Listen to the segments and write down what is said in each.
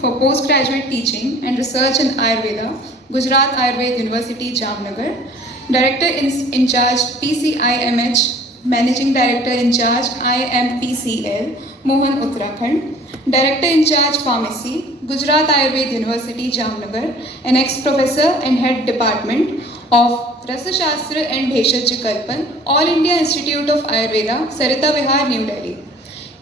for Postgraduate Teaching and Research in Ayurveda, Gujarat Ayurveda University, Jamnagar. Director in charge PCIMH, Managing Director in charge IMPCL, Mohan Uttarakhand. Director in charge Pharmacy, Gujarat Ayurveda University, Jamnagar, an ex-professor and head department of Rasa Shastra and Bheshaj Kalpan, All India Institute of Ayurveda, Sarita Vihar, New Delhi.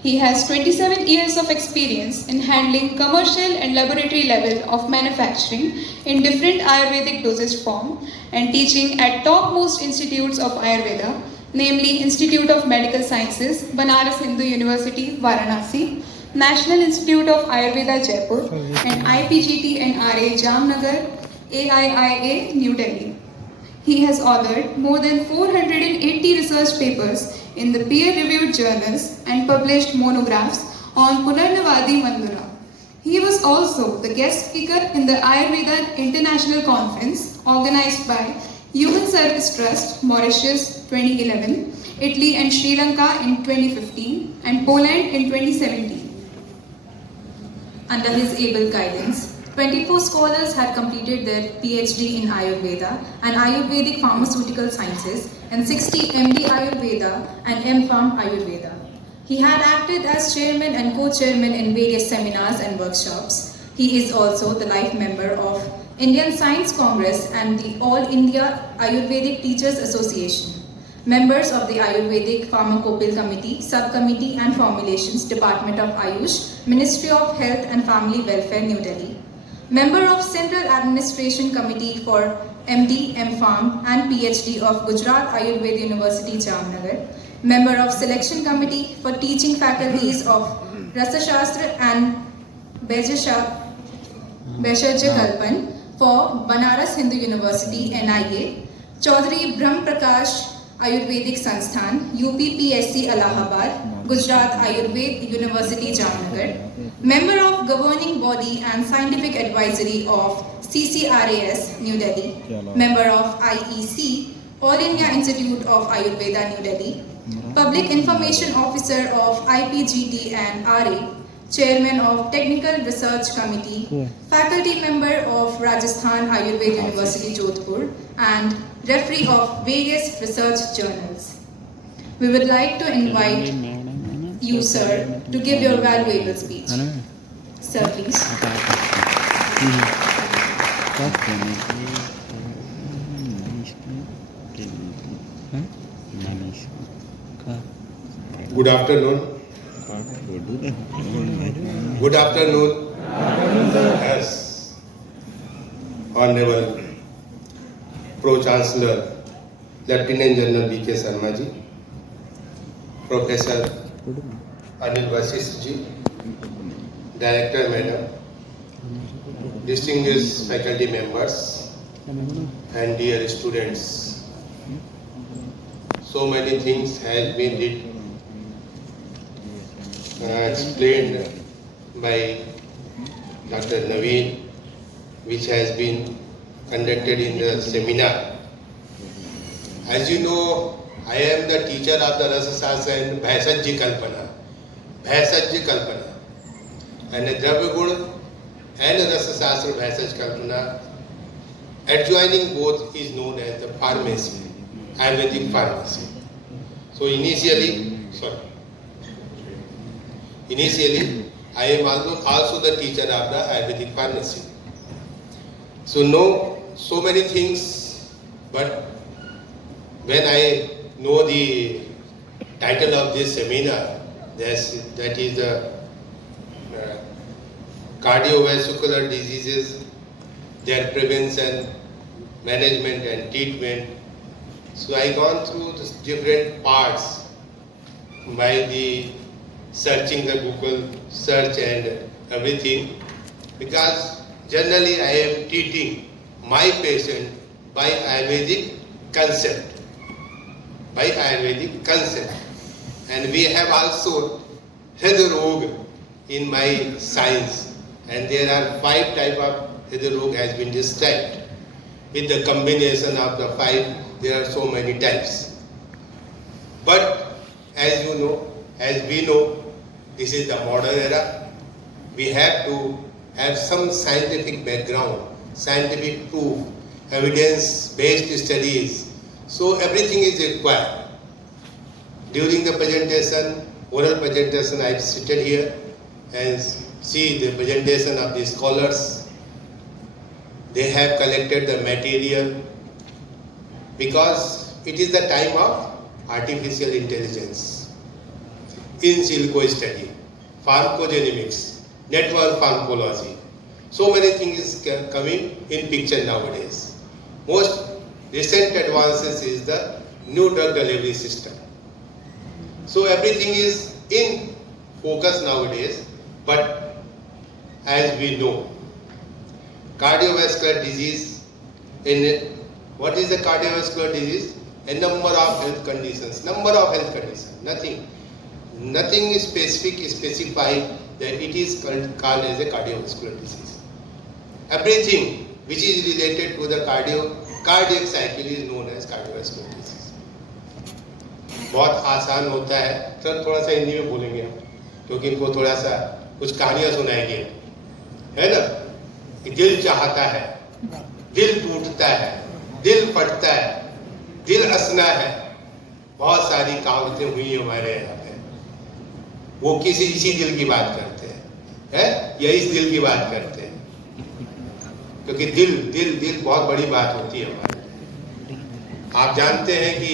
He has 27 years of experience in handling commercial and laboratory level of manufacturing in different Ayurvedic dosage form and teaching at topmost institutes of Ayurveda, namely Institute of Medical Sciences, Banaras Hindu University, Varanasi, National Institute of Ayurveda, Jaipur, and IPGT and RA, Jamnagar, AIIA, New Delhi. He has authored more than 480 research papers in the peer-reviewed journals and published monographs on Punarnavadi Mandura. He was also the guest speaker in the Ayurveda International Conference organized by Human Service Trust, Mauritius 2011, Italy and Sri Lanka in 2015, and Poland in 2017. Under his able guidance, 24 scholars had completed their PhD in Ayurveda and Ayurvedic pharmaceutical sciences and 60 MD Ayurveda and M.Pharm Ayurveda. He had acted as chairman and co-chairman in various seminars and workshops. He is also the life member of Indian Science Congress and the All India Ayurvedic Teachers Association. Members of the Ayurvedic Pharmacopoeia Committee, Subcommittee and Formulations, Department of Ayush, Ministry of Health and Family Welfare, New Delhi. Member of Central Administration Committee for MD, M.Pharm and PhD of Gujarat Ayurveda University, Jamnagar. Member of Selection Committee for Teaching Faculties of Rasa Shastra and Bheshaj Kalpan for Banaras Hindu University, NIA. Chaudhary Brahm Prakash Ayurvedic Sansthan, UPPSC Allahabad, Gujarat Ayurveda University, Jamnagar. Member of Governing Body and Scientific Advisory of CCRAS, New Delhi. Member of IEC, All India Institute of Ayurveda, New Delhi. Public Information Officer of IPGT and RA. Chairman of Technical Research Committee. Faculty member of Rajasthan Ayurveda University, Jodhpur. And referee of various research journals. We would like to invite you, sir, to give your valuable speech. Sir, please. Good afternoon. Good afternoon. Yes. Honorable Pro-Chancellor Lieutenant General B.K. Sharma ji, Professor Anil Vasisth ji, Director Madam, distinguished faculty members and dear students. So many things have been explained by Dr. Naveen, which has been conducted in the seminar. As you know, I am the teacher of the Rasa Shastra and Bheshaj Kalpana. Bheshaj Kalpana. And Dravya Guna and Rasa Shastra Bheshaj Kalpana, adjoining both is known as the pharmacy, Ayurvedic pharmacy. So initially, I am also the teacher of the Ayurvedic pharmacy. So know so many things, but when I know the title of this seminar, that is the cardiovascular diseases, their prevention, management and treatment. So I gone through the different parts by the searching the Google search and everything, because generally I am treating my patient by Ayurvedic concept. And we have also Hridaya Roga in my science, and there are 5 types of Hridaya Roga has been described. With the combination of the 5, there are so many types. But as you know, as we know, this is the modern era. We have to have some scientific background, scientific proof, evidence-based studies. So everything is required. During the presentation, oral presentation, I seated here and see the presentation of the scholars. They have collected the material because it is the time of artificial intelligence. In silico study, pharmacogenomics, network pharmacology. So many things coming in picture nowadays. Most recent advances is the new drug delivery system. So everything is in focus nowadays, but as we know, cardiovascular disease, what is the cardiovascular disease? A number of health conditions, nothing specified that it is called as a cardiovascular disease. Everything which is related to the cardiac cycle is known as cardiovascular disease. बहुत आसान होता है, sir थोड़ा सा हिंदी में बोलेंगे हम, क्योंकि इनको थोड़ा सा कुछ कहानियां सुनाएंगे, है ना? कि दिल चाहता है, दिल टूटता है, दिल फटता है, दिल हंसना है, बहुत सारी कहावतें हुई हमारे यहाँ पे। वो इसी दिल की बात करते हैं, या इस दिल की बात करते हैं, क्योंकि दिल बहुत बड़ी बात होती है हमारे। आप जानते हैं कि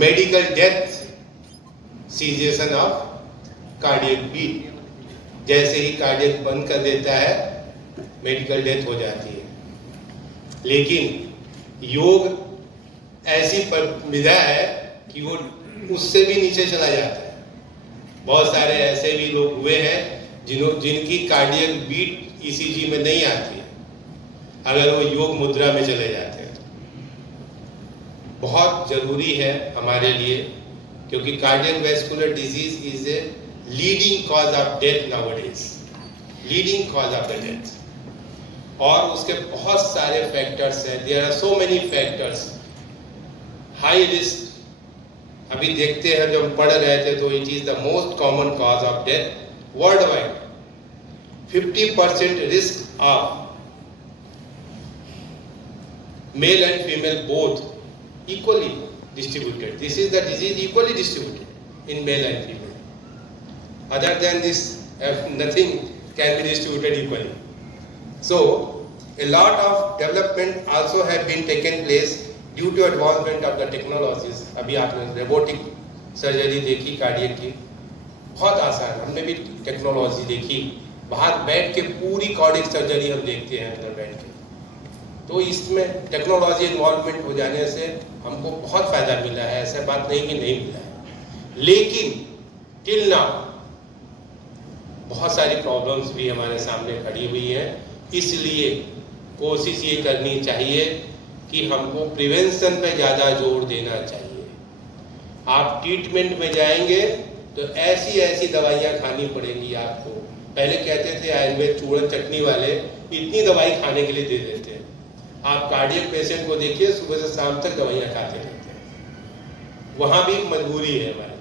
medical death cessation of cardiac beat, जैसे ही कार्डियक बंद कर देता है मेडिकल डेथ हो जाती है। लेकिन योग ऐसी विधा है कि वो उससे भी नीचे चला जाता है। बहुत सारे ऐसे भी लोग हुए हैं जिनकी कार्डियक बीट ईसीजी में नहीं आती है, अगर वो योग मुद्रा में चले जाते हैं। बहुत जरूरी है हमारे लिए, क्योंकि cardiac vascular disease is a leading cause of death nowadays, leading cause of the death. और उसके बहुत सारे फैक्टर्स हैं, there are so many factors. High risk, अभी देखते हैं जब हम पढ़ रहे थे तो it is the most common cause of death worldwide. 50% risk of male and female both equally distributed. This is the disease equally distributed in male and female. Other than this, nothing can be distributed equally. So, a lot of development also have been taken place due to advancement of the technologies. अभी आपने robotic surgery देखी cardiac की, बहुत आसान। हमने भी technology देखी, बाहर बैठ के पूरी कार्डियक सर्जरी हम देखते हैं अंदर बैठ के। तो इसमें टेक्नोलॉजी इन्वॉल्वमेंट हो जाने से हमको बहुत फायदा मिला है, ऐसा बात नहीं कि नहीं मिला है। लेकिन टिल नाउ बहुत सारी प्रॉब्लम्स भी हमारे सामने खड़ी हुई हैं। इसलिए कोशिश ये करनी चाहिए कि हमको प्रिवेंशन पे ज़्यादा जोर देना चाहिए। आप ट्रीटमेंट में जाएंगे तो ऐसी ऐसी दवाइयाँ खानी पड़ेंगी आपको। पहले कहते थे आयुर्वेद चूर्ण चटनी वाले इतनी दवाई खाने के लिए दे देते हैं। आप कार्डियक पेशेंट को देखिए, सुबह से शाम तक दवाइयाँ खाते रहते हैं। वहाँ भी मजबूरी है हमारी,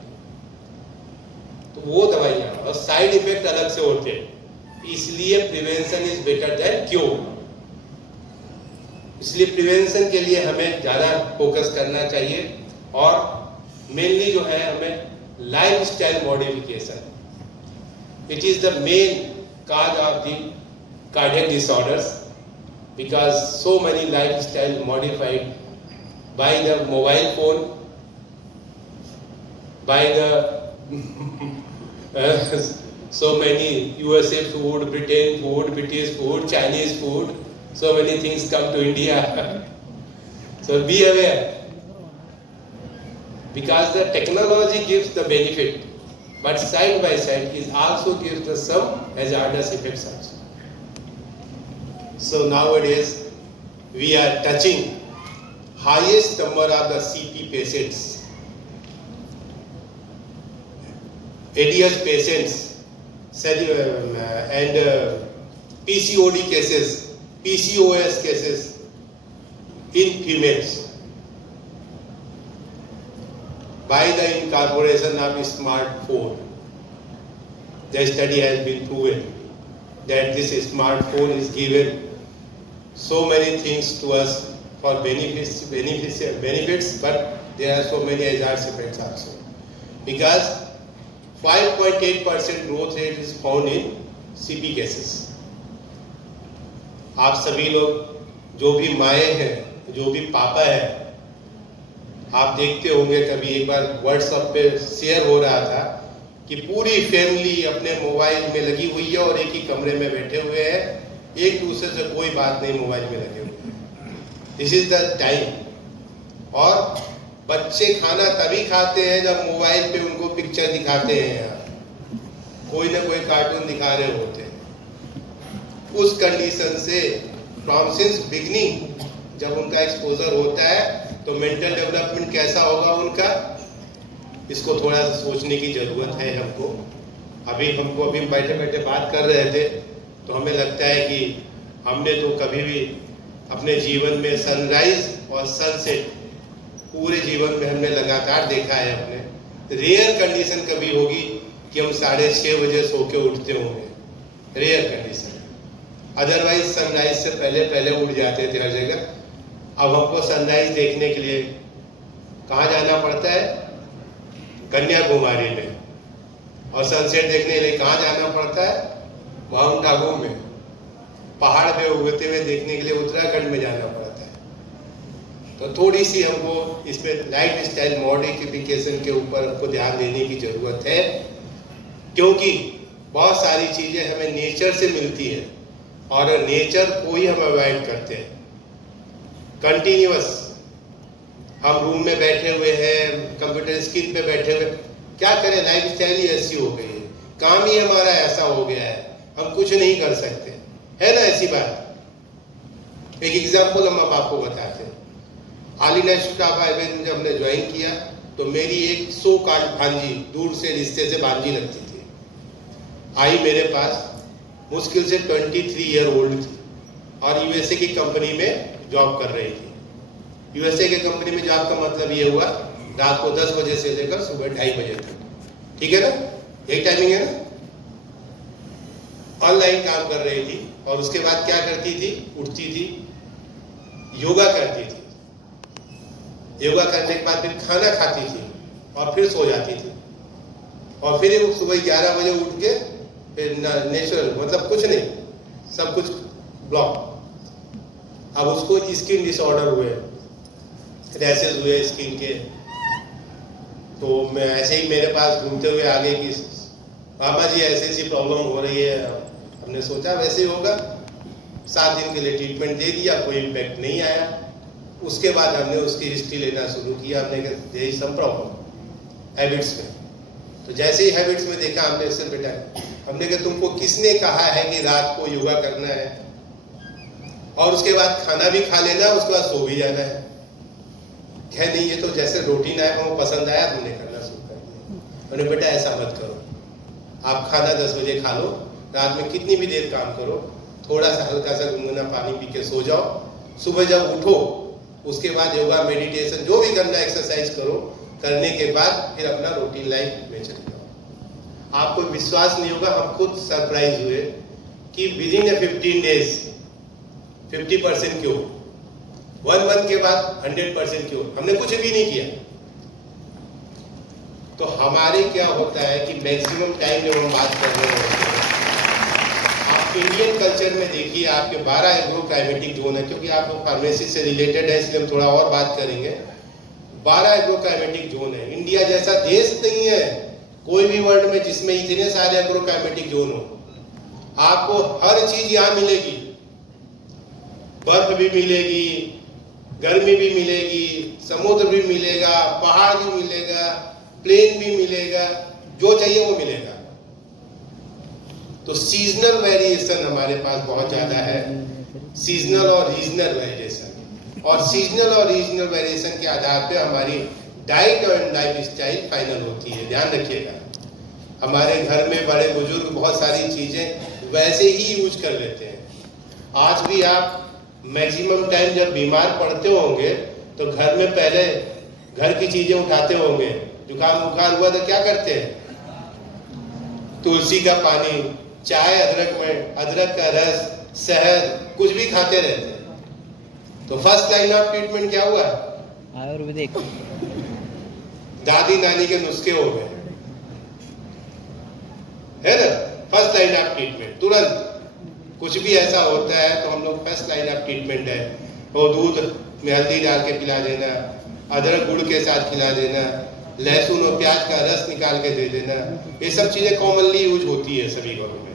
तो वो दवाइयाँ और साइड इफेक्ट अलग से होते हैं। इसलिए prevention is better than cure. इसलिए प्रिवेंशन के लिए हमें ज़्यादा फोकस करना चाहिए, और मेनली जो है हमें lifestyle modification. It is the main cause of the cardiac disorders, because so many lifestyle modified by the mobile phone, by the so many USA food, Britain food, British food, Chinese food, so many things come to India. So be aware, because the technology gives the benefit, but side by side it also gives us some hazardous effects also. So nowadays we are touching highest number of the CP patients, ADH patients, and PCOD cases, PCOS cases in females by the incorporation of smartphone. The study has been proven. that this smartphone is given so many things to us for benefits, but there are so many adverse effects also. Because 5.8% growth rate is found in CP cases. आप सभी लोग जो भी माए हैं, जो भी पापा है, आप देखते होंगे कभी एक बार व्हाट्सएप पे शेयर हो रहा था कि पूरी फैमिली अपने मोबाइल में लगी हुई है और एक ही कमरे में बैठे हुए हैं, एक दूसरे से कोई बात नहीं, मोबाइल में लगे हुए हैं। This is the time. और बच्चे खाना तभी खाते हैं जब मोबाइल पे उनको पिक्चर दिखाते हैं, कोई ना कोई कार्टून दिखा रहे होते हैं। उस कंडीशन से फ्रॉम सिंस बिगनिंग जब उनका एक्सपोजर होता है तो मेंटल डेवलपमेंट कैसा होगा उनका, इसको थोड़ा सा सोचने की जरूरत है हमको। अभी बैठे बैठे बात कर रहे थे तो हमें लगता है कि हमने तो कभी भी अपने जीवन में सनराइज और सनसेट पूरे जीवन में हमने लगातार देखा है। अपने रेयर कंडीशन कभी होगी कि हम 6:30 बजे सो के उठते होंगे, रेयर कंडीशन। अदरवाइज सनराइज से पहले उठ जाते थे हर जगह। अब हमको सनराइज देखने के लिए कहाँ जाना पड़ता है? कन्याकुमारी में। और सनसेट देखने के लिए कहाँ जाना पड़ता है? माउंट आबू में। पहाड़ पे उगते हुए देखने के लिए उत्तराखंड में जाना पड़ता है। तो थोड़ी सी हमको इस पे लाइफ स्टाइल मॉडिफिकेशन के ऊपर हमको ध्यान देने की जरूरत है, क्योंकि बहुत सारी चीजें हमें नेचर से मिलती है और नेचर को ही हम अवॉइड करते हैं। कंटिन्यूअस हम रूम में बैठे हुए हैं, कंप्यूटर स्क्रीन पे बैठे हुए, क्या करें? लाइफ स्टाइल ही ऐसी हो गई है, काम ही हमारा ऐसा हो गया है, हम कुछ नहीं कर सकते, है ना ऐसी बात। एक एग्जाम्पल हम अब आपको बताते हैं। All India institute of Ayurveda में जब हमने ज्वाइन किया तो मेरी एक सो कॉल्ड भांजी, दूर से रिश्ते से भांजी लगती थी, आई मेरे पास, मुश्किल से 23 ईयर ओल्ड थी और यूएसए की कंपनी में जॉब कर रही थी। यूएसए के कंपनी में जॉब का मतलब ये हुआ रात को 10 बजे से लेकर सुबह 2:30 बजे तक, ठीक है ना, एक टाइमिंग है ना। ऑनलाइन काम कर रही थी और उसके बाद क्या करती थी? उठती थी, योगा करती थी, योगा करने के बाद फिर खाना खाती थी और फिर सो जाती थी और फिर वो सुबह 11 बजे उठ के फिर नेचुरल, मतलब कुछ नहीं, सब कुछ ब्लॉक। अब उसको स्किन डिसऑर्डर हुए, रैशेज हुए स्किन के, तो मैं ऐसे ही मेरे पास घूमते हुए आगे कि मामा जी ऐसी ऐसी प्रॉब्लम हो रही है। हमने सोचा वैसे ही होगा, 7 दिन के लिए ट्रीटमेंट दे दिया, कोई इम्पैक्ट नहीं आया। उसके बाद हमने उसकी हिस्ट्री लेना शुरू किया, हमने कहा there is some problem habits में। तो जैसे ही हैबिट्स में देखा हमने उससे बेटा, हमने कहा तुमको किसने कहा है कि रात को योगा करना है और उसके बाद खाना भी खा लेना, उसके बाद सो भी जाना है? कह नहीं, ये तो जैसे रूटीन है, हमको पसंद आया, तुमने करना शुरू कर दिया। मैंने बेटा ऐसा मत करो, आप खाना 10 बजे खा लो, रात में कितनी भी देर काम करो, थोड़ा सा हल्का सा गुनगुना पानी पी के सो जाओ, सुबह जब उठो उसके बाद योगा मेडिटेशन जो भी करना एक्सरसाइज करो, करने के बाद फिर अपना रूटीन लाइफ में चले जाओ। आपको विश्वास नहीं होगा, हम खुद सरप्राइज हुए कि विद इन 15 डेज 50% क्यों, 1 मंथ के बाद 100% क्यों, हमने कुछ भी नहीं किया। तो हमारे क्या होता है कि मैक्सिमम टाइम जब हम बात कर रहे हैं, आप इंडियन कल्चर में देखिए, आपके 12 एग्रो क्लाइमेटिक जोन है, क्योंकि आप लोग फार्मेसी से रिलेटेड है इसलिए हम थोड़ा और बात करेंगे। 12 एग्रो क्लाइमेटिक जोन है। इंडिया जैसा देश नहीं है कोई भी वर्ल्ड में जिसमें इतने सारे एग्रो क्लाइमेटिक जोन हो। आपको हर चीज यहाँ मिलेगी, बर्फ भी मिलेगी, गर्मी भी मिलेगी, समुद्र भी मिलेगा, पहाड़ भी मिलेगा, प्लेन भी मिलेगा, जो चाहिए वो मिलेगा। तो सीजनल वेरिएशन हमारे पास बहुत ज्यादा है, सीजनल और रीजनल वेरिएशन, और सीजनल और रीजनल वेरिएशन के आधार पे हमारी डाइट और लाइफ स्टाइल फाइनल होती है। ध्यान रखिएगा, हमारे घर में बड़े बुजुर्ग बहुत सारी चीजें वैसे ही यूज कर लेते हैं। आज भी आप मैक्सिमम टाइम जब बीमार पड़ते होंगे तो घर में पहले घर की चीजें उठाते होंगे। जुकाम बुखार हुआ तो क्या करते हैं? तुलसी का पानी चाय अदरक में, अदरक का रस, शहद, कुछ भी खाते रहते हैं। तो फर्स्ट लाइन ऑफ ट्रीटमेंट क्या हुआ? आयुर्वेदिक। दादी नानी के नुस्खे हो गए, है ना? फर्स्ट लाइन ऑफ ट्रीटमेंट तुरंत। कुछ भी ऐसा होता है तो हम लोग फर्स्ट लाइन ऑफ ट्रीटमेंट है, वो दूध में हल्दी डाल के पिला देना, अदरक गुड़ के साथ खिला देना, लहसुन और प्याज का रस निकाल के दे देना, ये सब चीजें कॉमनली यूज होती है सभी घरों में।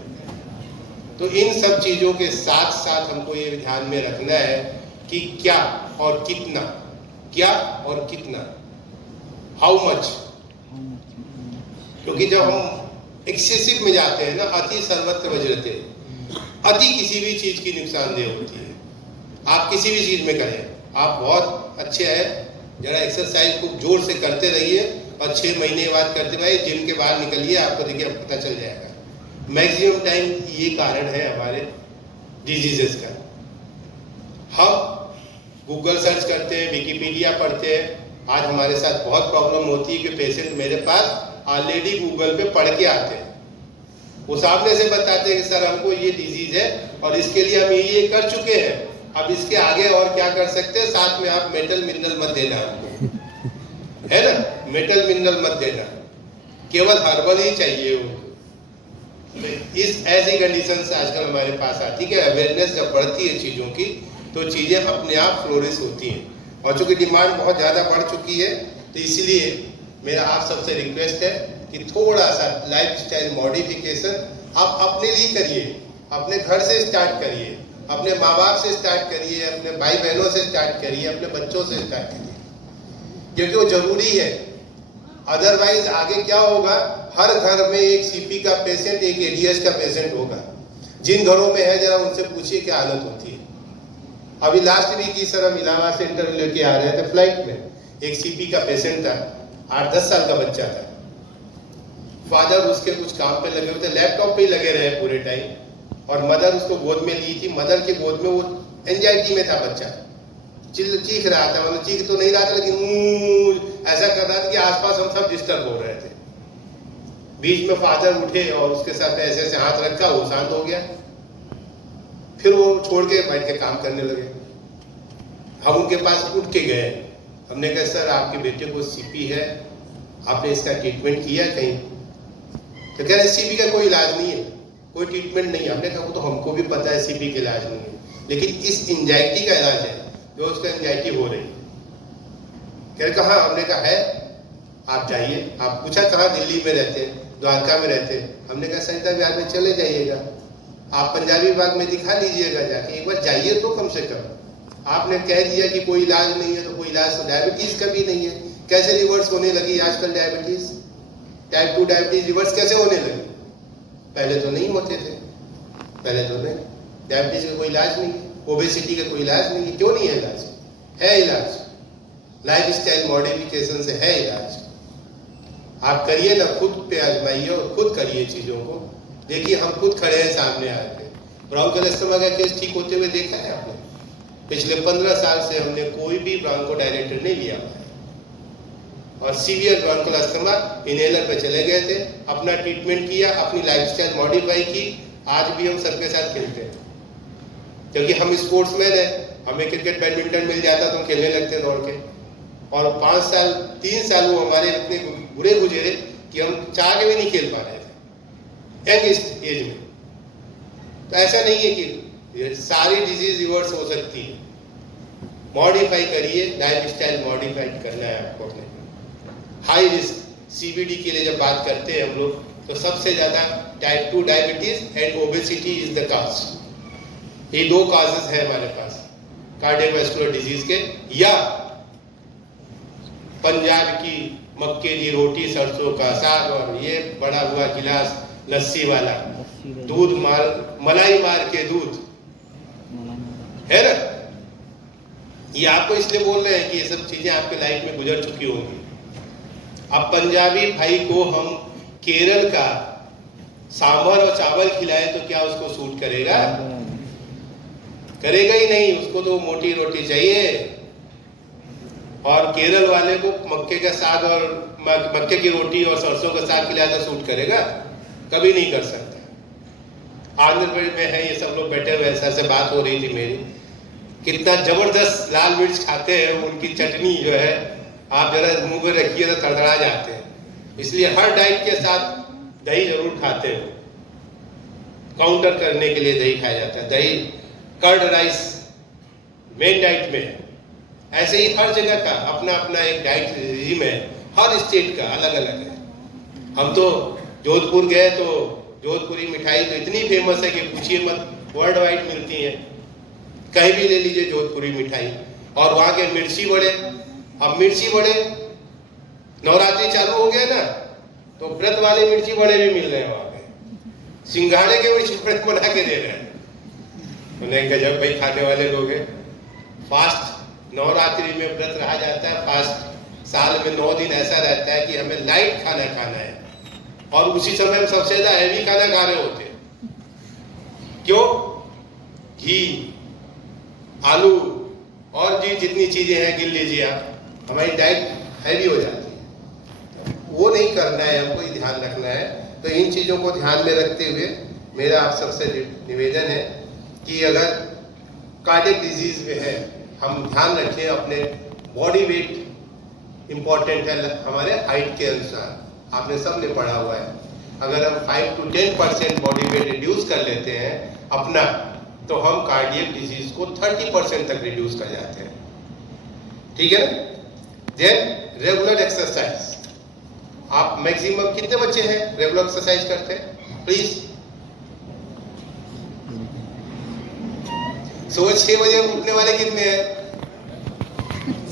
तो इन सब चीजों के साथ साथ हमको ये ध्यान में रखना है कि क्या और कितना, क्या और कितना, हाउ मच। क्योंकि जब हम एक्सेसिव में जाते हैं ना, अति सर्वत्र वज्रते, अति किसी भी चीज की नुकसानदेह होती है। आप किसी भी चीज में करें, आप बहुत अच्छे हैं, जरा एक्सरसाइज को जोर से करते रहिए और 6 महीने बाद करते रहिए, जिम के बाहर निकलिए, आपको देखिए पता चल जाएगा। मैक्सिमम टाइम ये कारण है हमारे डिजीजेस का। हम गूगल सर्च करते हैं, विकिपीडिया पढ़ते हैं। आज हमारे साथ बहुत प्रॉब्लम होती है कि पेशेंट मेरे पास ऑलरेडी गूगल पे पढ़ के आते हैं, वो सामने से बताते हैं कि सर हमको ये डिजीज है और इसके लिए हम ये कर चुके हैं, अब इसके आगे और क्या कर सकते हैं, साथ में आप मेटल मिनरल मत देना हमको, है ना? मेटल मिनरल मत देना, केवल हर्बल ही चाहिए उनको। इस ऐसी कंडीशन से आजकल हमारे पास आती है कि अवेयरनेस जब बढ़ती है चीज़ों की तो चीज़ें अपने आप फ्लोरिश होती हैं। और चूंकि डिमांड बहुत ज़्यादा बढ़ चुकी है तो इसीलिए मेरा आप सबसे रिक्वेस्ट है कि थोड़ा सा लाइफस्टाइल मॉडिफिकेशन आप अपने लिए करिए, अपने घर से स्टार्ट करिए, अपने माँ बाप से स्टार्ट करिए, अपने भाई बहनों से स्टार्ट करिए, अपने बच्चों से स्टार्ट करिए, क्योंकि वो जरूरी है। अदरवाइज आगे क्या होगा, हर घर में एक सीपी का पेशेंट, एक एडीएस का पेशेंट होगा। जिन घरों में है जरा उनसे पूछिए क्या हालत होती है। अभी लास्ट वीक ही सर हम इलाहाबाद से इंटरव्यू लेके आ रहे थे फ्लाइट में, एक सीपी का पेशेंट था, 8-10 साल का बच्चा था। फादर उसके कुछ काम पे लगे हुए थे, लैपटॉप पे ही लगे रहे पूरे टाइम, और मदर उसको गोद में ली थी। मदर की गोद में वो एंजाइटी में था बच्चा, चीख रहा था, मतलब चीख तो नहीं रहा था लेकिन ऐसा कर रहा था कि आसपास हम सब डिस्टर्ब हो रहे थे। बीच में फादर उठे और उसके साथ ऐसे ऐसे हाथ रखा, वो शांत हो गया। फिर वो छोड़ के बैठ के काम करने लगे। हम उनके पास उठ के गए, हमने कहा सर आपके बेटे को सीपी है, आपने इसका ट्रीटमेंट किया कहीं? तो कह रहे सीपी का कोई इलाज नहीं है, कोई ट्रीटमेंट नहीं। हमने कहा वो तो हमको भी पता है सीपी का इलाज नहीं है, लेकिन इस एंजाइटी का इलाज है जो उसका एंजाइटी हो रही। कह रहे कहाँ? हमने कहा है, आप जाइए। आप पूछा कहाँ? दिल्ली में रहते हैं, द्वारका में रहते हैं। हमने कहा सरिता विहार में चले जाइएगा, आप पंजाबी बाग में दिखा लीजिएगा जाके, एक बार जाइए तो कम से कम। आपने कह दिया कि कोई इलाज नहीं है तो कोई इलाज, तो डायबिटीज का भी नहीं है। कैसे रिवर्स होने लगी आजकल डायबिटीज, टाइप 2 डायबिटीज रिवर्स कैसे होने लगी? पहले तो नहीं होते थे, पहले तो नहीं। डायबिटीज का कोई इलाज नहीं है, ओबेसिटी का कोई इलाज नहीं है। क्यों नहीं है इलाज? है इलाज, लाइफस्टाइल मॉडिफिकेशन से है इलाज। आप करिए ना, खुद पे आजमाइए और खुद करिए चीजों को। देखिए हम खुद खड़े हैं सामने आके, ब्रोंकोलेस्टमा का केस ठीक होते हुए देखा है आपने? पिछले 15 साल से हमने कोई भी ब्रोंकोडायलेटर नहीं लिया और सीवियर ब्रोंकोलेस्टमा इनहेलर पे चले गए थे, अपना ट्रीटमेंट किया, अपनी लाइफस्टाइल मॉडिफाई की। आज भी हम सबके साथ खेलते हैं क्योंकि हम स्पोर्ट्समैन हैं, हमें क्रिकेट बैडमिंटन मिल जाता तो हम खेलने लगते दौड़ के। और 5 साल 3 साल वो हमारे इतने बुरे गुजरे कि हम चाह के भी नहीं खेल पा रहे थे यंग एज में। तो ऐसा नहीं है कि सारी डिजीज रिवर्स हो सकती है। मॉडिफाई करिए, लाइफस्टाइल मॉडिफाई करना है आपको अपने। हाई रिस्क सीबीडी के लिए जब बात करते हैं हम लोग तो सबसे ज्यादा type 2 diabetes and obesity is the cause. ये 2 कॉजेज है हमारे पास कार्डियोवैस्कुलर डिजीज के। या पंजाब की मक्के की रोटी, सरसों का साग और ये बड़ा हुआ गिलास लस्सी वाला दूध, मलाई मार के दूध, है ना? ये आपको इसलिए बोल रहे हैं कि ये सब चीजें आपके लाइफ में गुजर चुकी होंगी। अब पंजाबी भाई को हम केरल का सांभर और चावल खिलाएं तो क्या उसको सूट करेगा? करेगा ही नहीं, उसको तो मोटी रोटी चाहिए। और केरल वाले को मक्के का साग और मक्के की रोटी और सरसों का साग खिलाया तो सूट करेगा? कभी नहीं कर सकता। आंध्र प्रदेश में है, ये सब लोग बैठे हुए, ऐसा बात हो रही थी मेरी, कितना जबरदस्त लाल मिर्च खाते हैं, उनकी चटनी जो है आप जरा मुंह में रखिए तो तड़तड़ा जाते हैं। इसलिए हर डाइट के साथ दही जरूर खाते हैं, काउंटर करने के लिए दही खाया जाता है। दही, कर्ड राइस मेन डाइट में है। ऐसे ही हर जगह का अपना अपना एक डाइट रिजीम है, हर स्टेट का अलग अलग है। हम तो जोधपुर गए तो जोधपुरी मिठाई तो इतनी फेमस है कि पूछिए मत, वर्ल्ड वाइड मिलती है, कहीं भी ले लीजिए जोधपुरी मिठाई। और वहाँ के मिर्ची बड़े, अब मिर्ची बड़े नवरात्रि चालू हो गया ना, तो व्रत वाले मिर्ची बड़े भी मिल रहे हैं वहाँ पे, सिंघाड़े के मिर्ची बड़े बना के दे रहे हैं। उन्हें गजब भाई खाने वाले लोग हैं। फास्ट नवरात्रि में व्रत रहा जाता है, फास्ट साल में 9 दिन ऐसा रहता है कि हमें लाइट खाना खाना है, और उसी समय हम सबसे ज्यादा हैवी खाना खा रहे होते हैं। क्यों? घी, आलू और जी जितनी चीजें हैं गिन लीजिए आप, हमारी डाइट हैवी हो जाती है। वो नहीं करना है, हमको ही ध्यान रखना है। तो इन चीजों को ध्यान में रखते हुए मेरा आप सबसे निवेदन है कि अगर कार्डियक डिजीज में है, हम ध्यान रखें अपने बॉडी वेट इम्पोर्टेंट है हमारे हाइट के अनुसार, आपने सबने पढ़ा हुआ है। अगर हम 5 to 10% बॉडी वेट रिड्यूस कर लेते हैं अपना, तो हम कार्डियक डिजीज को 30% तक रिड्यूस कर जाते हैं। ठीक है ना? Then regular exercise. आप मैक्सिमम कितने बच्चे हैं रेगुलर एक्सरसाइज करते हैं? प्लीज। सुबह 6 बजे उठने वाले कितने हैं?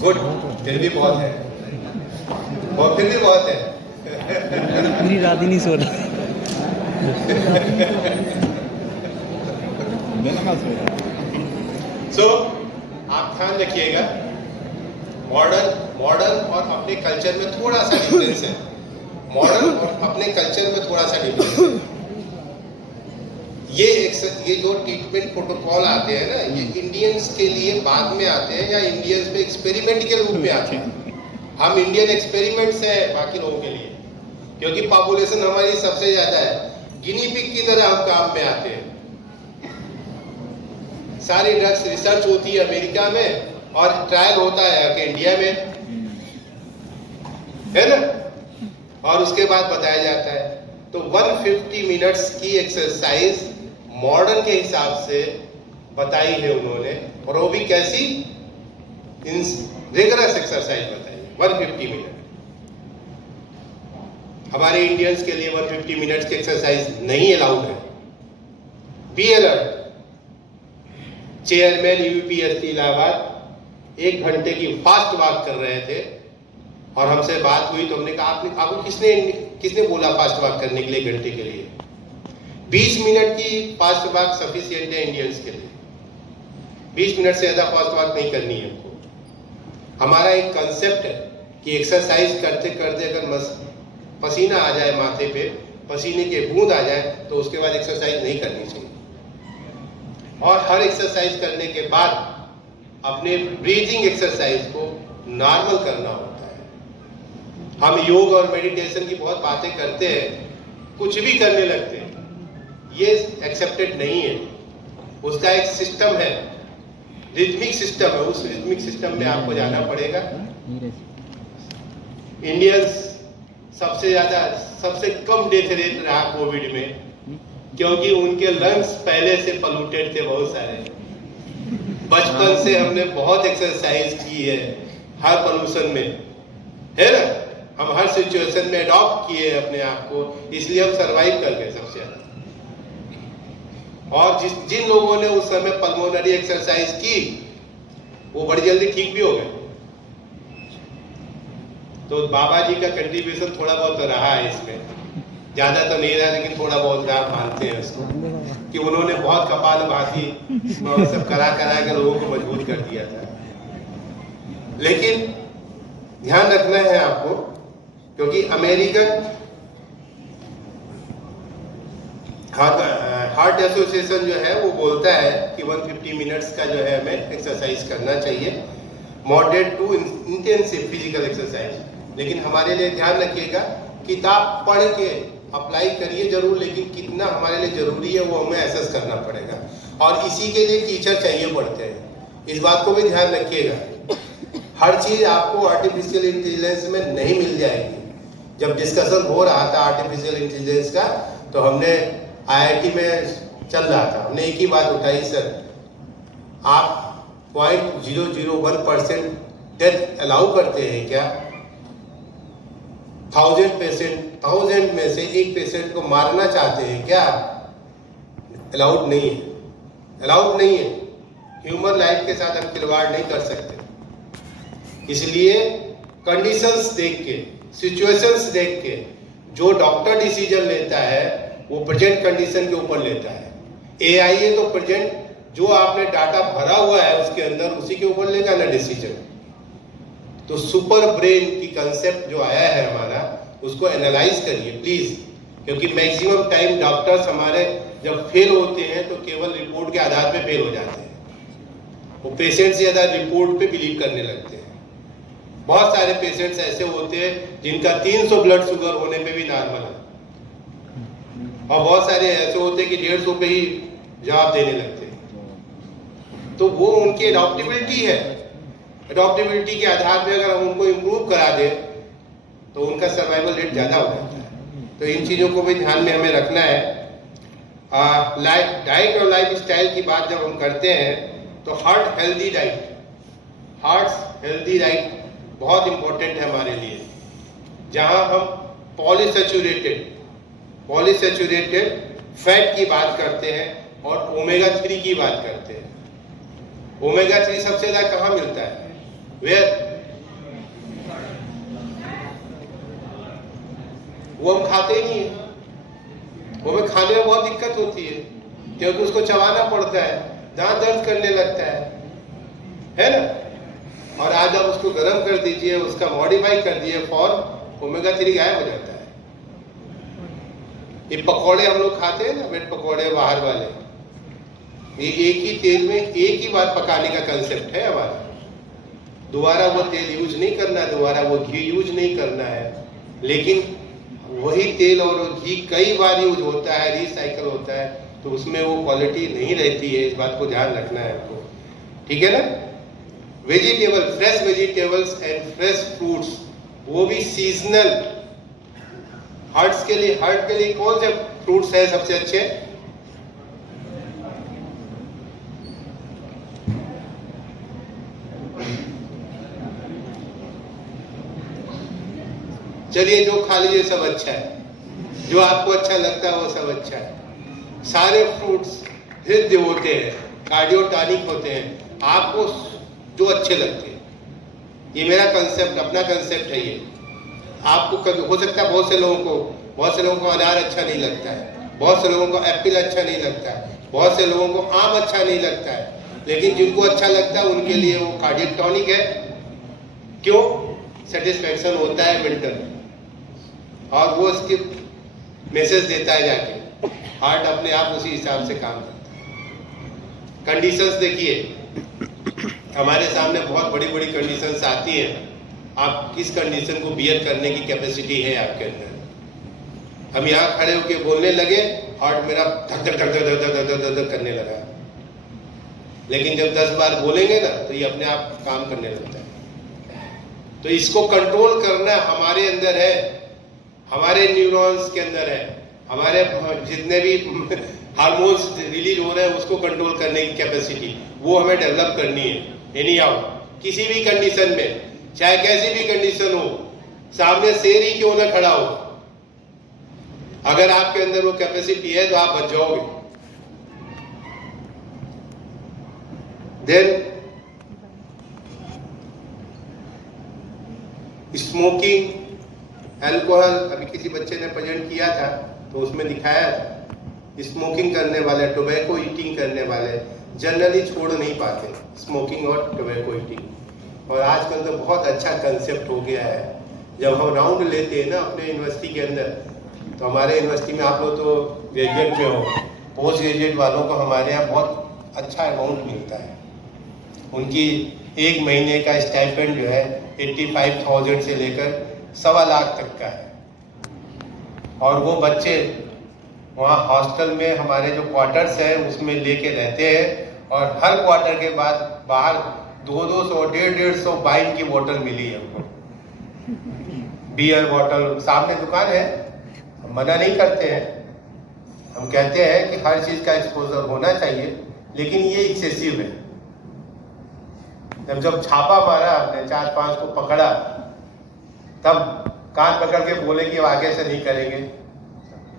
गुड, फिर भी बहुत है, और फिर भी बहुत है। पूरी रात ही नहीं सो रहा। सो आप ध्यान रखिएगा, मॉडर्न और अपने कल्चर में थोड़ा सा डिफरेंस है। मॉडर्न और अपने कल्चर में थोड़ा सा डिफरेंस है। ये जो ट्रीटमेंट प्रोटोकॉल आते हैं ना, ये इंडियंस के लिए बाद में आते हैं, या इंडियंस में एक्सपेरिमेंट के रूप में आते हैं। हम इंडियन एक्सपेरिमेंट्स हैं बाकी लोगों के लिए, क्योंकि पॉपुलेशन हमारी सबसे ज्यादा है। गिनी पिग की तरह हम काम में आते हैं। सारी ड्रग्स रिसर्च होती है अमेरिका में, और ट्रायल होता है आके इंडिया में, है ना, और उसके बाद बताया जाता है। तो 150 मिनट्स की एक्सरसाइज मॉडर्न के हिसाब से बताई है उन्होंने, और वो भी कैसी? रिगरस एक्सरसाइज बताई, 150 मिनट। हमारे इंडियंस के लिए 150 मिनट्स की एक्सरसाइज नहीं अलाउड है। Be alert. Chairman UPSC Allahabad 1 घंटे की फास्ट वॉक कर रहे थे, और हमसे बात हुई तो हमने कहा आपको किसने बोला फास्ट वॉक करने के लिए 1 घंटे के लिए? 20 मिनट की फास्ट वॉक सफिशिएंट है इंडियंस के लिए। 20 मिनट से ज्यादा फास्ट वॉक नहीं करनी है हमको। हमारा एक कंसेप्ट है कि एक्सरसाइज करते करते अगर पसीना आ जाए माथे पे, पसीने के बूंद आ जाए, तो उसके बाद एक्सरसाइज नहीं करनी चाहिए। और हर एक्सरसाइज करने के बाद अपने ब्रीथिंग एक्सरसाइज को नॉर्मल करना होता है। हम योग और मेडिटेशन की बहुत बातें करते हैं, कुछ भी करने लगते हैं, ये एक्सेप्टेड नहीं है। उसका एक सिस्टम है, रिदमिक सिस्टम है, उस रिदमिक सिस्टम में आपको जाना पड़ेगा। इंडियंस सबसे कम डेथ रेट रहा कोविड में, क्योंकि उनके लंग्स पहले से पोल्यूटेड थे बहुत सारे। बचपन से हमने बहुत एक्सरसाइज की है हर पोल्यूशन में, है ना, हम हर सिचुएशन में अडॉप्ट किए अपने आप को, इसलिए हम सरवाइव कर गए सबसे ज्यादा। और जिन लोगों ने उस समय पल्मोनरी एक्सरसाइज की, वो बड़ी जल्दी ठीक भी हो गए। तो बाबा जी का कंट्रीब्यूशन थोड़ा बहुत तो रहा है इसमें, ज्यादा तो नहीं रहा, लेकिन थोड़ा बहुत आप मानते हैं उसको, कि उन्होंने बहुत कपालभाति सब करा के लोगों को मजबूत कर दिया था। लेकिन ध्यान रखना है आपको, क्योंकि अमेरिकन हार्ट एसोसिएशन जो है वो बोलता है कि 150 मिनट्स का जो है हमें एक्सरसाइज करना चाहिए, moderate to intensive physical exercise. लेकिन हमारे लिए ध्यान रखिएगा, किताब पढ़ के अप्लाई करिए जरूर, लेकिन कितना हमारे लिए ज़रूरी है वो हमें एसेस करना पड़ेगा, और इसी के लिए टीचर चाहिए पड़ते हैं। इस बात को भी ध्यान रखिएगा, हर चीज़ आपको आर्टिफिशियल इंटेलिजेंस में नहीं मिल जाएगी। जब डिस्कशन हो रहा था आर्टिफिशियल इंटेलिजेंस का, तो हमने IIT में चल रहा था, हमने एक ही बात उठाई, सर आप 0.001% डेथ अलाउ करते हैं क्या? 1000 में से एक पेशेंट को मारना चाहते हैं क्या? अलाउड नहीं है, अलाउड नहीं है। ह्यूमन लाइफ के साथ हम खिलवाड़ नहीं कर सकते। इसलिए कंडीशंस देख के, सिचुएशंस देख के जो डॉक्टर डिसीजन लेता है वो प्रेजेंट कंडीशन के ऊपर लेता है। AIA तो प्रेजेंट जो आपने डाटा भरा हुआ है उसके अंदर, उसी के ऊपर लेगा ना डिसीजन। तो सुपर ब्रेन की कंसेप्ट जो आया है हमारा, उसको एनालाइज करिए प्लीज, क्योंकि मैक्सिमम टाइम डॉक्टर्स हमारे जब फेल होते हैं तो केवल रिपोर्ट के आधार पे फेल हो जाते हैं, वो पेशेंट से ज़्यादा रिपोर्ट पे बिलीव करने लगते हैं। बहुत सारे पेशेंट्स ऐसे होते हैं जिनका 300 ब्लड शुगर होने पे भी नॉर्मल है, और बहुत सारे ऐसे होते हैं कि 150 पे ही जवाब देने लगते हैं। तो वो उनकी एडॉप्टेबिलिटी है, एडॉप्टेबिलिटी के आधार पे अगर हम उनको इम्प्रूव करा दें तो उनका सर्वाइवल रेट ज़्यादा हो जाता है। तो इन चीज़ों को भी ध्यान में हमें रखना है। डाइट और लाइफ स्टाइल की बात जब हम करते हैं तो हार्ट हेल्दी डाइट बहुत इंपॉर्टेंट है हमारे लिए, जहां हम पॉलीसेचुरेटेड फैट की बात करते हैं और ओमेगा 3 की बात करते हैं। ओमेगा 3 सबसे ज़्यादा कहाँ मिलता है? वो हम खाते ही नहीं है, वो हमें खाने में बहुत दिक्कत होती है क्योंकि उसको चबाना पड़ता है, दांत दर्द करने लगता है ना। और आज आप उसको गर्म कर दीजिए, उसका मॉडिफाई कर दिए फॉर्म, ओमेगा 3 गायब हो जाता है। ये पकौड़े हम लोग खाते हैं ना, ब्रेड पकौड़े बाहर वाले, ये एक ही तेल में एक ही बार पकाने का कंसेप्ट है हमारा। दोबारा वो तेल यूज नहीं करना, दोबारा वो घी यूज नहीं करना है, लेकिन वही तेल और घी कई बार यूज होता है, रिसाइकल होता है, तो उसमें वो क्वालिटी नहीं रहती है। इस बात को ध्यान रखना है आपको, ठीक है ना। Vegetable, fresh vegetables and fresh fruits, वो भी सीजनल। हार्ट के लिए कौन से फ्रूट्स हैं सबसे अच्छे? चलिए, जो खा लीजिए सब अच्छा है, जो आपको अच्छा लगता है वो सब अच्छा है। सारे फ्रूट्स हृदय होते हैं, कार्डियोटॉनिक होते हैं, आपको जो अच्छे लगते हैं। ये मेरा कंसेप्ट, अपना कंसेप्ट है ये। आपको कभी हो सकता है बहुत से लोगों को अनार अच्छा नहीं लगता है, बहुत से लोगों को एप्पल अच्छा नहीं लगता है, बहुत से लोगों को आम अच्छा नहीं लगता है, लेकिन जिनको अच्छा लगता है उनके लिए वो कार्डियोटॉनिक है। क्यों? सेटिस्फैक्शन होता है मेंटल, और वो उसके मैसेज देता है जाके, हार्ट अपने आप उसी हिसाब से काम करता है। कंडीशंस देखिए, हमारे सामने बहुत बड़ी बड़ी कंडीशंस आती हैं, आप किस कंडीशन को बियर करने की कैपेसिटी है आपके अंदर। हम यहाँ खड़े होकर बोलने लगे, हार्ट मेरा धक धक धक धक धक धक धक धक करने लगा, लेकिन जब 10 बार बोलेंगे ना तो ये अपने आप काम करने लगता है। तो इसको कंट्रोल करना हमारे अंदर है, हमारे न्यूरॉन्स के अंदर है, हमारे जितने भी हार्मोन्स रिलीज हो रहे हैं उसको कंट्रोल करने की कैपेसिटी वो हमें डेवलप करनी है। एनी हाउ, किसी भी कंडीशन में, चाहे कैसी भी कंडीशन हो, सामने शेर ही क्यों ना खड़ा हो, अगर आपके अंदर वो कैपेसिटी है तो आप बच जाओगे। देन स्मोकिंग, अल्कोहल, अभी किसी बच्चे ने प्रेजेंट किया था तो उसमें दिखाया था, स्मोकिंग करने वाले, टोबैको ईटिंग करने वाले जनरली छोड़ नहीं पाते स्मोकिंग और टोबैको ईटिंग। और आजकल तो बहुत अच्छा कंसेप्ट हो गया है, जब हम राउंड लेते हैं ना अपने यूनिवर्सिटी के अंदर, तो हमारे यूनिवर्सिटी में आप लोग तो ग्रेजुएट में हो, पोस्ट ग्रेजुएट वालों को हमारे यहाँ बहुत अच्छा अमाउंट मिलता है। उनकी एक महीने का स्टाइपेंड जो है 85,000 से लेकर 1.25 लाख तक का है, और वो बच्चे वहाँ हॉस्टल में हमारे जो क्वार्टर्स हैं उसमें लेके रहते हैं और हर क्वार्टर के बाद बाहर 200 150 वाइन की बोतल मिली है हमको, बियर बोतल। सामने दुकान है, हम मना नहीं करते हैं, हम कहते हैं कि हर चीज़ का एक्सपोजर होना चाहिए, लेकिन ये एक्सेसिव है। जब छापा मारा आपने 4-5 को पकड़ा, तब कान पकड़ के बोले कि आगे से नहीं करेंगे।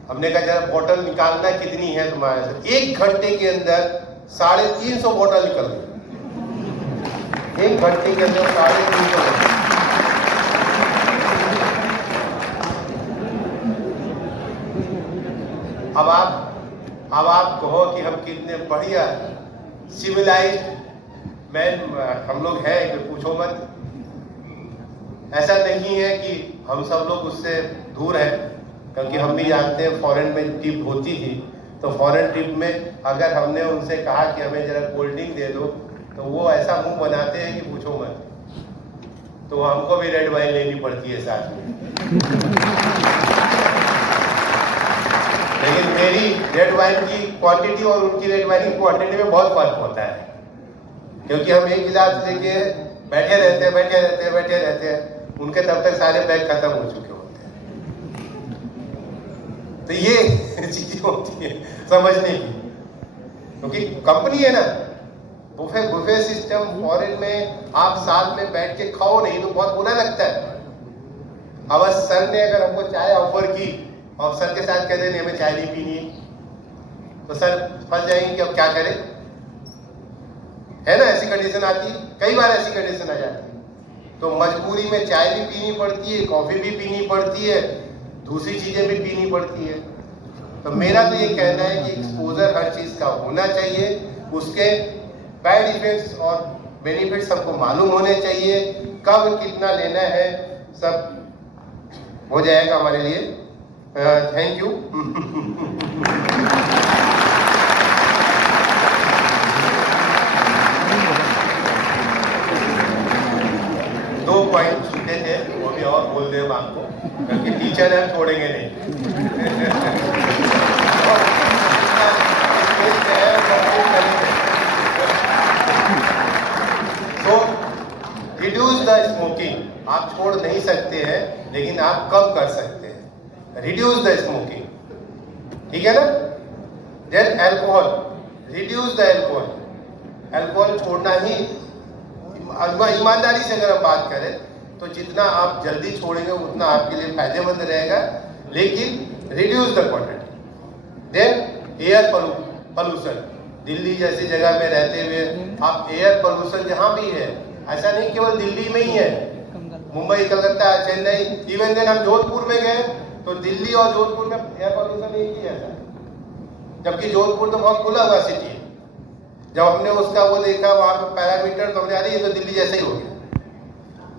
हमने कहा जरा बोतल निकालना कितनी है तुम्हारे से। 1 घंटे के अंदर 350 बोतल निकल गई। 1 घंटे के अंदर 350 बोतल। अब आप कहो कि हम कितने बढ़िया सिविलाइज्ड मैन हम लोग हैं, पूछो मत। ऐसा नहीं है कि हम सब लोग उससे दूर हैं, क्योंकि हम भी जानते हैं फॉरेन में ट्रिप होती थी, तो फॉरेन ट्रिप में अगर हमने उनसे कहा कि हमें जरा कोल्ड ड्रिंक दे दो, तो वो ऐसा मुंह बनाते हैं कि पूछो मत। तो हमको भी रेड वाइन लेनी पड़ती है साथ में। लेकिन मेरी रेड वाइन की क्वांटिटी और उनकी रेड वाइन की क्वांटिटी में बहुत फर्क होता है, क्योंकि हम एक गिलास लेके बैठे रहते हैं, उनके तब तक सारे बैग खत्म हो चुके होते हैं। तो ये चीजें होती है समझने की, क्योंकि कंपनी है ना, बुफे सिस्टम। फॉरेन में आप साथ में बैठ के खाओ नहीं तो बहुत बुरा लगता है। अब सर ने अगर हमको चाय ऑफर की और सर के साथ कह दें हमें चाय नहीं पीनी है, तो सर फंस जाएंगे कि अब क्या करें, है ना। ऐसी कंडीशन आती है, कई बार ऐसी कंडीशन आ जाती है। तो मजबूरी में चाय भी पीनी पड़ती है, कॉफी भी पीनी पड़ती है, दूसरी चीजें भी पीनी पड़ती है। तो मेरा तो ये कहना है कि एक्सपोजर हर चीज का होना चाहिए, उसके बैड इफेक्ट्स और बेनिफिट्स हमको मालूम होने चाहिए, कब कितना लेना है सब हो जाएगा हमारे लिए। Thank you. 2 पॉइंट छूटे थे, वो भी और बोल दे आपको, क्योंकि टीचर है छोड़ेंगे नहीं। तो रिड्यूस द स्मोकिंग आप छोड़ नहीं सकते हैं, लेकिन आप कम कर सकते हैं। रिड्यूस द स्मोकिंग, ठीक है ना। Then alcohol, reduce the alcohol. Alcohol छोड़ना ही, ईमानदारी से अगर हम बात करें तो जितना आप जल्दी छोड़ेंगे उतना आपके लिए फायदेमंद रहेगा, लेकिन reduce the quantity. Then air pollution, Delhi जैसी जगह में रहते हुए आप एयर पोल्यूशन जहाँ भी है, ऐसा नहीं केवल दिल्ली में ही है, मुंबई, कलकत्ता, चेन्नई, इवन देन हम जोधपुर में गए तो दिल्ली और जोधपुर में एयर पोल्यूशन एक ही है, जबकि जोधपुर तो बहुत खुला हुआ सिटी है। जब हमने उसका वो देखा वहाँ पे पैरामीटर, तो हमने अरे ये तो दिल्ली जैसा ही हो गया।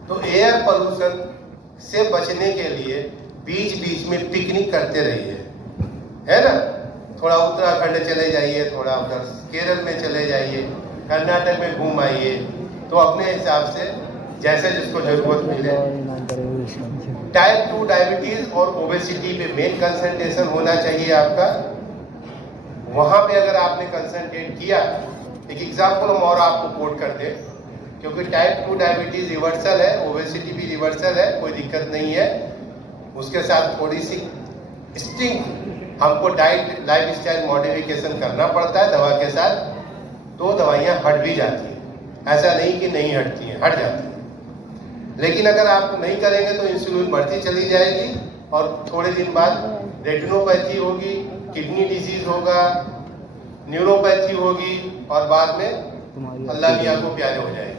तो एयर पोल्यूशन से बचने के लिए बीच बीच में पिकनिक करते रहिए, है ना। थोड़ा उत्तराखंड चले जाइए, थोड़ा उधर केरल में चले जाइए, कर्नाटक में घूम आइए, तो अपने हिसाब से जैसे जिसको जरूरत मिले। टाइप 2 डायबिटीज और ओबेसिटी पे मेन कंसंट्रेशन होना चाहिए आपका। वहाँ पे अगर आपने कंसंट्रेट किया, एक एग्जाम्पल हम और आपको कोट कर दें, क्योंकि टाइप 2 डायबिटीज रिवर्सल है, ओबेसिटी भी रिवर्सल है, कोई दिक्कत नहीं है। उसके साथ थोड़ी सी स्ट्रिक्ट हमको डाइट लाइफस्टाइल मॉडिफिकेशन करना पड़ता है दवा के साथ, तो दवाइयाँ हट भी जाती हैं। ऐसा नहीं कि नहीं हटती हैं, हट जाती हैं। लेकिन अगर आप नहीं करेंगे तो इंसुलिन बढ़ती चली जाएगी और थोड़े दिन बाद रेटिनोपैथी होगी, किडनी डिजीज होगा, न्यूरोपैथी होगी और बाद में अल्लाह मियाँ को प्यारे हो जाएगी।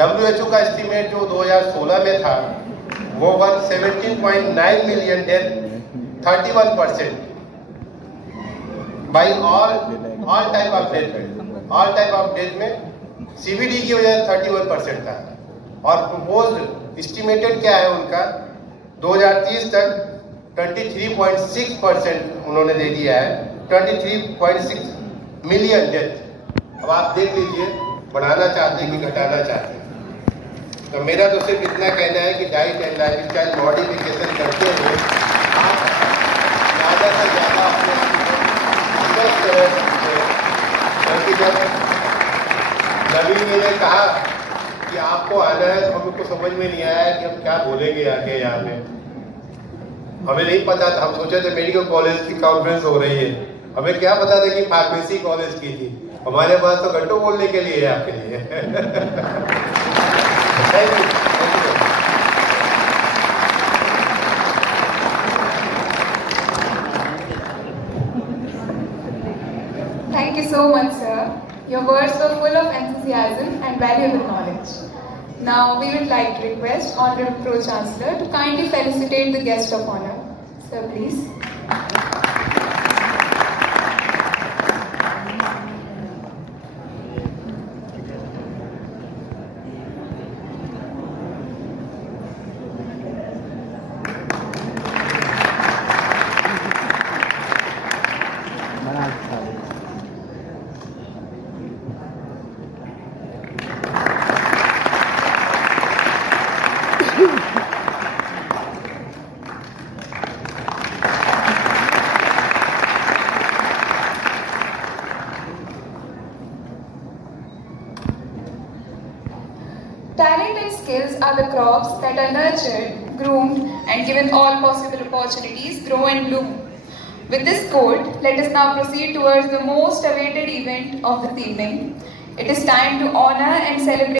WHO का एस्टीमेट जो 2016 में था वो 17.9 million death, 31% by all type of death में CVD की वजह से 31% था। और प्रपोज्ड एस्टिमेटेड क्या है उनका, 2030 तक 23.6% उन्होंने दे दिया है, 23.6 मिलियन डेथ। अब आप देख लीजिए बढ़ाना चाहते हैं कि घटाना चाहते हैं। तो मेरा तो सिर्फ इतना कहना है कि डाइट एंड लाइफस्टाइल मॉडिफिकेशन करते हुए आप ज़्यादा से ज़्यादा अपने स्वस्थ रह सकते हैं। क्योंकि जब नवीन ने कहा कि आपको आना है तो हमको समझ में नहीं आया कि हम क्या बोलेंगे आके यहाँ पे। हमें नहीं पता था, हम सोचे थे मेडिकल कॉलेज की कॉन्फ्रेंस हो रही है, हमें क्या पता था कि फार्मेसी कॉलेज की थी। हमारे पास तो घंटों बोलने के लिए है आपके लिए। Thank you. Thank you so much, sir. Your words were full of enthusiasm and valuable knowledge. Now, we would like to request Honorable Pro-Chancellor to kindly felicitate the guest of honor. Sir, please. Talent and skills are the crops that are nurtured, groomed, and given all possible opportunities, grow and bloom. With this quote, let us now proceed towards the most awaited event of this evening. It is time to honor and celebrate